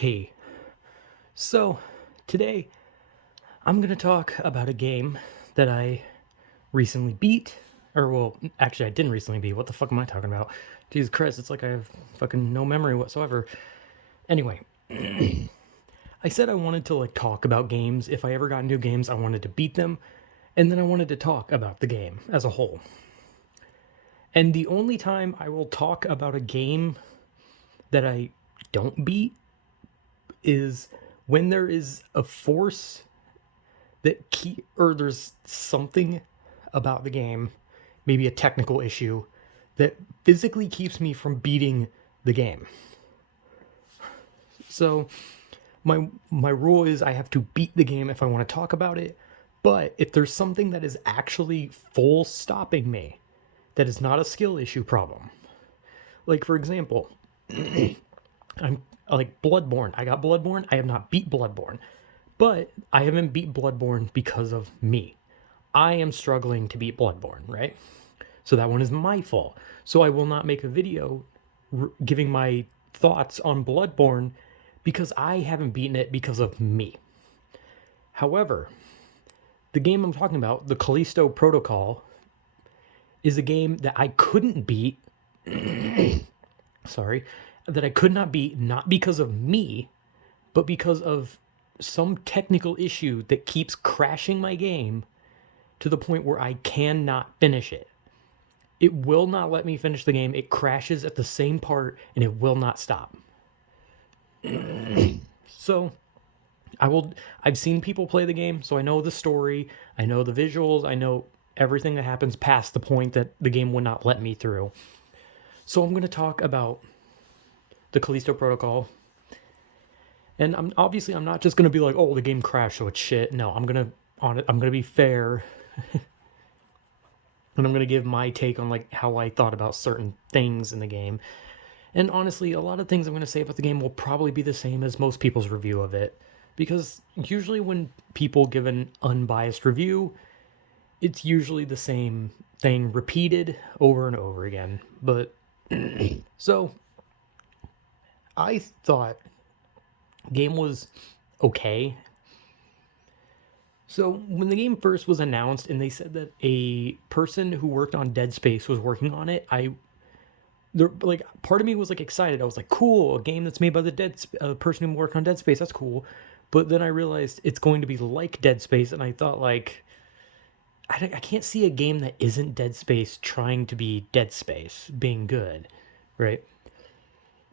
Hey, so today I'm going to talk about a game that I recently beat. Or, well, actually, I didn't recently beat. What the fuck am I talking about? Jesus Christ, it's like I have fucking no memory whatsoever. Anyway, I said I wanted to like talk about games. If I ever got into games, I wanted to beat them. And then I wanted to talk about the game as a whole. And the only time I will talk about a game that I don't beat is when there is a force or there's something about the game, maybe a technical issue, that physically keeps me from beating the game. So my rule is I have to beat the game if I want to talk about it. But if there's something that is actually full stopping me, that is not a skill issue problem. Like for example, I'm like Bloodborne. I got Bloodborne. I have not beat Bloodborne. But I haven't beat Bloodborne because of me. I am struggling to beat Bloodborne, right? So that one is my fault. So I will not make a video giving my thoughts on Bloodborne because I haven't beaten it because of me. However, the game I'm talking about, the Callisto Protocol, is a game that I couldn't beat. Sorry, that I could not beat, not because of me, but because of some technical issue that keeps crashing my game to the point where I cannot finish it. It will not let me finish the game. It crashes at the same part and it will not stop. So I've seen people play the game, so I know the story, I know the visuals, I know everything that happens past the point that the game would not let me through. So I'm going to talk about the Callisto Protocol. And I'm not just going to be like, "Oh, the game crashed, so it's shit." No, I'm going to be fair. And I'm going to give my take on like how I thought about certain things in the game. And honestly, a lot of things I'm going to say about the game will probably be the same as most people's review of it. Because usually when people give an unbiased review, it's usually the same thing repeated over and over again. But so I thought the game was okay. So when the game first was announced and they said that a person who worked on Dead Space was working on it, like part of me was like excited. I was like, cool, a game that's made by the person who worked on Dead Space. That's cool. But then I realized it's going to be like Dead Space, and I thought like, I can't see a game that isn't Dead Space trying to be Dead Space being good, right?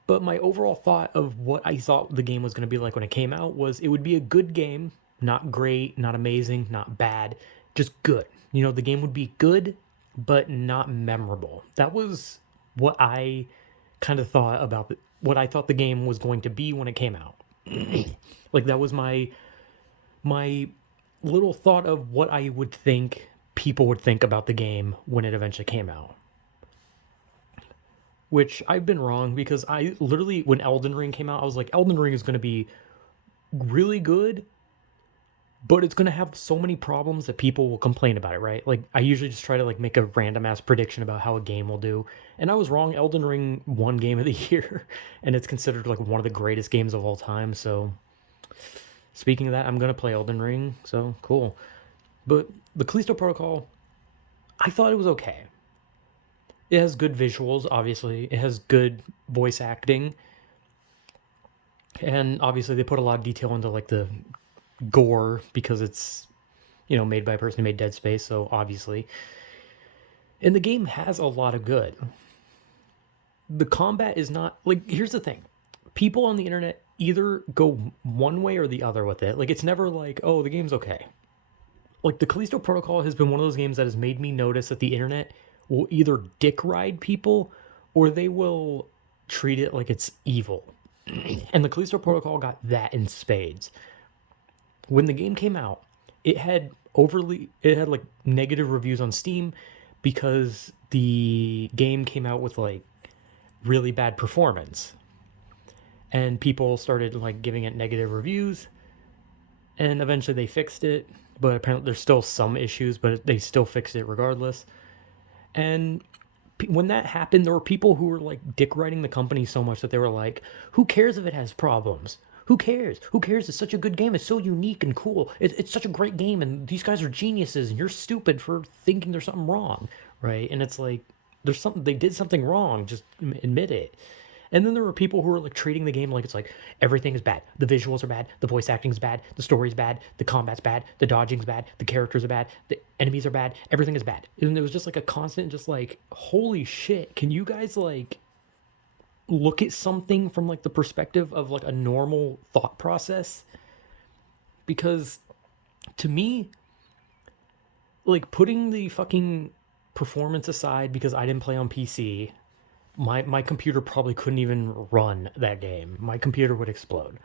But my overall thought of what I thought the game was going to be like when it came out was it would be a good game, not great, not amazing, not bad, just good. You know, the game would be good, but not memorable. That was what I kind of thought about what I thought the game was going to be when it came out. Like that was my little thought of what I would think people would think about the game when it eventually came out. Which I've been wrong because I literally, when Elden Ring came out, I was like, Elden Ring is going to be really good, but it's going to have so many problems that people will complain about it, right? Like, I usually just try to like make a random ass prediction about how a game will do. And I was wrong. Elden Ring won Game of the Year, and it's considered like one of the greatest games of all time. So, speaking of that, I'm going to play Elden Ring. So, cool. But the Callisto Protocol, I thought it was okay. It has good visuals, obviously. It has good voice acting. And obviously they put a lot of detail into like the gore because it's, made by a person who made Dead Space, so obviously. And the game has a lot of good. The combat is not like, here's the thing. People on the internet either go one way or the other with it. Like it's never like, "Oh, the game's okay." Like the Callisto Protocol has been one of those games that has made me notice that the internet will either dick ride people or they will treat it like it's evil. And the Callisto Protocol got that in spades. When the game came out, it had like negative reviews on Steam because the game came out with like really bad performance. And people started like giving it negative reviews, and eventually they fixed it, but apparently there's still some issues, but they still fixed it regardless. And when that happened, there were people who were like dick riding the company so much that they were like, "Who cares if it has problems? Who cares? Who cares? It's such a good game. It's so unique and cool. It's such a great game, and these guys are geniuses, and you're stupid for thinking there's something wrong, right? And it's like there's something they did something wrong. Just admit it. And then there were people who were like treating the game like it's like everything is bad. The visuals are bad. The voice acting is bad. The story's bad. The combat's bad. The dodging's bad. The characters are bad. The enemies are bad. Everything is bad. And it was just like a constant, just like, holy shit, can you guys like look at something from like the perspective of like a normal thought process? Because to me, like putting the fucking performance aside because I didn't play on PC, my computer probably couldn't even run that game. My computer would explode.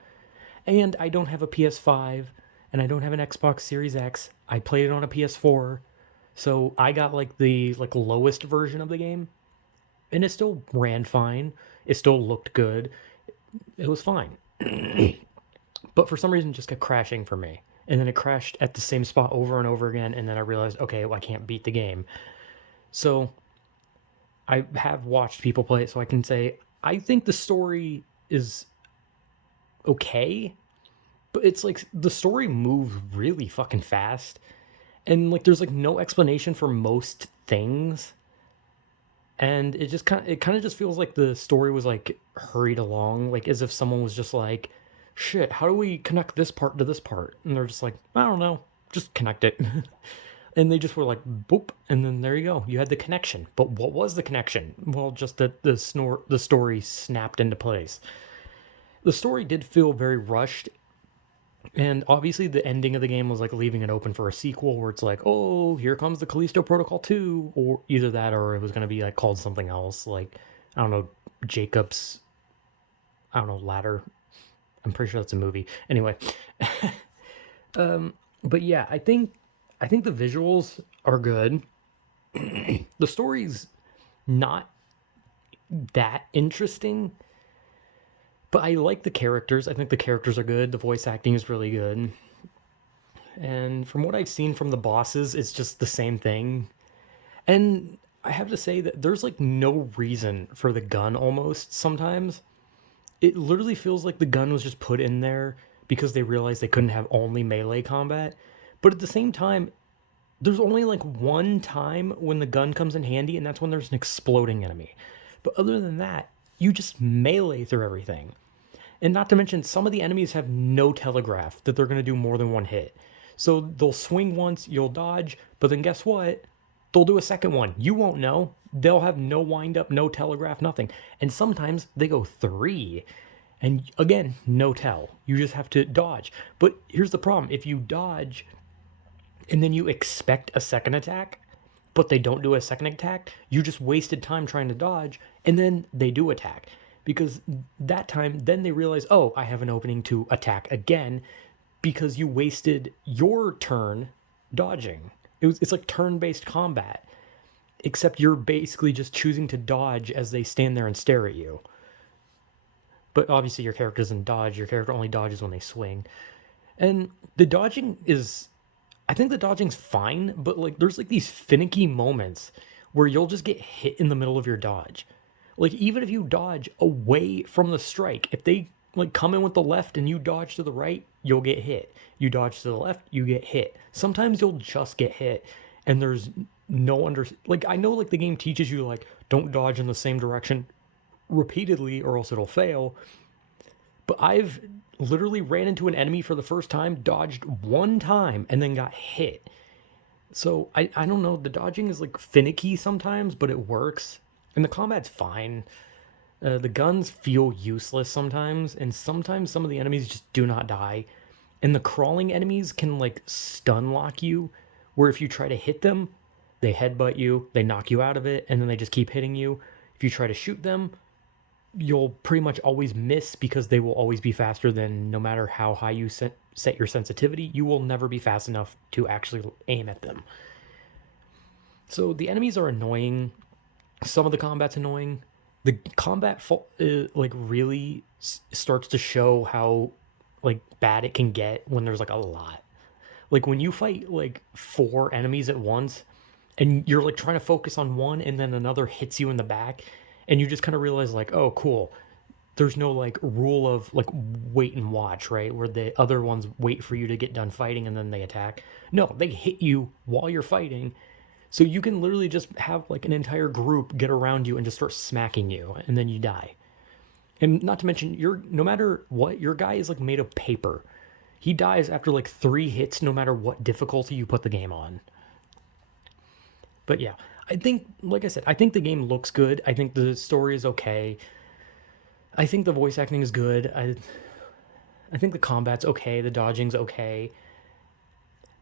And I don't have a PS5 and I don't have an Xbox Series X. I played it on a PS4. So I got like the like lowest version of the game and it still ran fine. It still looked good. It was fine. But for some reason it just kept crashing for me. And then it crashed at the same spot over and over again and then I realized, okay, well, I can't beat the game. So I have watched people play it, so I can say I think the story is okay, but it's like the story moves really fucking fast, and like there's like no explanation for most things, and it kind of just feels like the story was like hurried along, like as if someone was just like, shit, how do we connect this part to this part? And they're just like, I don't know, just connect it. And they just were like, boop, and then there you go. You had the connection. But what was the connection? Well, just that the story snapped into place. The story did feel very rushed, and obviously the ending of the game was like leaving it open for a sequel where it's like, oh, here comes the Callisto Protocol 2, or either that or it was going to be like called something else, like, I don't know, Jacob's, I don't know, Ladder. I'm pretty sure that's a movie. Anyway, but yeah, I think the visuals are good. The story's not that interesting, but I like the characters. I think the characters are good. The voice acting is really good. And from what I've seen from the bosses, it's just the same thing. And I have to say that there's like no reason for the gun almost sometimes. It literally feels like the gun was just put in there because they realized they couldn't have only melee combat. But at the same time, there's only like one time when the gun comes in handy, and that's when there's an exploding enemy. But other than that, you just melee through everything. And not to mention, some of the enemies have no telegraph that they're going to do more than one hit. So they'll swing once, you'll dodge, but then guess what? They'll do a second one. You won't know. They'll have no wind up, no telegraph, nothing. And sometimes they go three. And again, no tell. You just have to dodge. But here's the problem. If you dodge and then you expect a second attack, but they don't do a second attack, you just wasted time trying to dodge, and then they do attack. Because that time, then they realize, oh, I have an opening to attack again, because you wasted your turn dodging. It's like turn-based combat, except you're basically just choosing to dodge as they stand there and stare at you. But obviously your character doesn't dodge, your character only dodges when they swing. And the dodging is, I think the dodging's fine, but like there's like these finicky moments where you'll just get hit in the middle of your dodge. Like even if you dodge away from the strike, if they like come in with the left and you dodge to the right, you'll get hit. You dodge to the left, you get hit. Sometimes you'll just get hit and there's no like I know like the game teaches you like don't dodge in the same direction repeatedly or else it'll fail. But I've literally ran into an enemy for the first time, dodged one time, and then got hit. So I don't know. The dodging is like finicky sometimes, but it works. And the combat's fine. The guns feel useless sometimes, and sometimes some of the enemies just do not die. And the crawling enemies can like stun lock you, where if you try to hit them, they headbutt you, they knock you out of it, and then they just keep hitting you. If you try to shoot them, you'll pretty much always miss because they will always be faster than no matter how high you set your sensitivity, you will never be fast enough to actually aim at them. So the enemies are annoying. Some of the combat's annoying. The combat like really starts to show how like bad it can get when there's like a lot. Like when you fight like 4 enemies at once and you're like trying to focus on one and then another hits you in the back and you just kind of realize like, oh cool, there's no like rule of like wait and watch, right? Where the other ones wait for you to get done fighting and then they attack. No, they hit you while you're fighting. So you can literally just have like an entire group get around you and just start smacking you and then you die. And not to mention you're no matter what, your guy is like made of paper. He dies after like 3 hits no matter what difficulty you put the game on. But yeah, I think like I said, I think the game looks good. I think the story is okay. I think the voice acting is good. I think the combat's okay, the dodging's okay.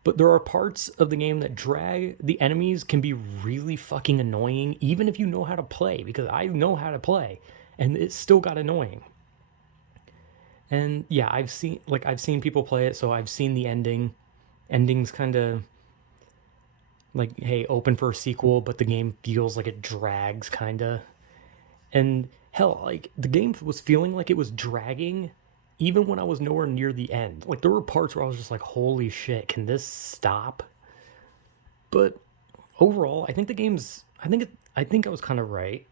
But there are parts of the game that drag the enemies can be really fucking annoying, even if you know how to play, because I know how to play, and it still got annoying. And yeah, I've seen people play it, so I've seen the ending. Ending's kind of like, hey, open for a sequel, but the game feels like it drags kind of. And hell, like the game was feeling like it was dragging even when I was nowhere near the end. Like there were parts where I was just like, holy shit, can this stop? But overall, I think the game's I think I was kind of right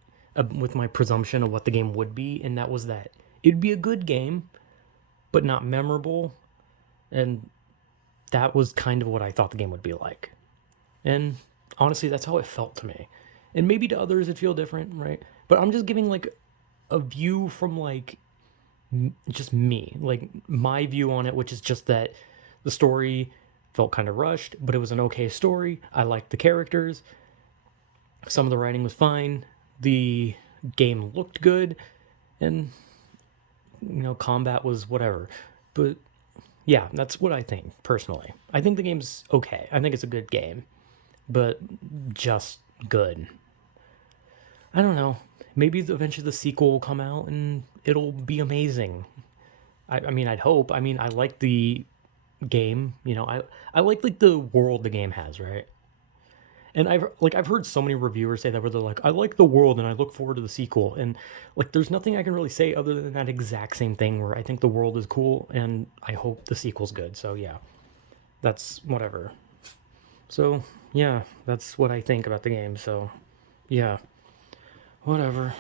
with my presumption of what the game would be, and that was that it'd be a good game, but not memorable. And that was kind of what I thought the game would be like. And honestly, that's how it felt to me. And maybe to others it feel different, right? But I'm just giving like a view from like just me, like my view on it, which is just that the story felt kind of rushed, but it was an okay story. I liked the characters. Some of the writing was fine. The game looked good, and combat was whatever. But yeah, that's what I think personally. I think the game's okay. I think it's a good game, but just good. I don't know. Maybe eventually the sequel will come out and it'll be amazing. I mean, I'd hope. I mean, I like the game. I like the world the game has, right? And I've heard so many reviewers say that where they're like, I like the world and I look forward to the sequel. And like, there's nothing I can really say other than that exact same thing where I think the world is cool and I hope the sequel's good. So yeah, that's whatever. So yeah, that's what I think about the game. So yeah, whatever.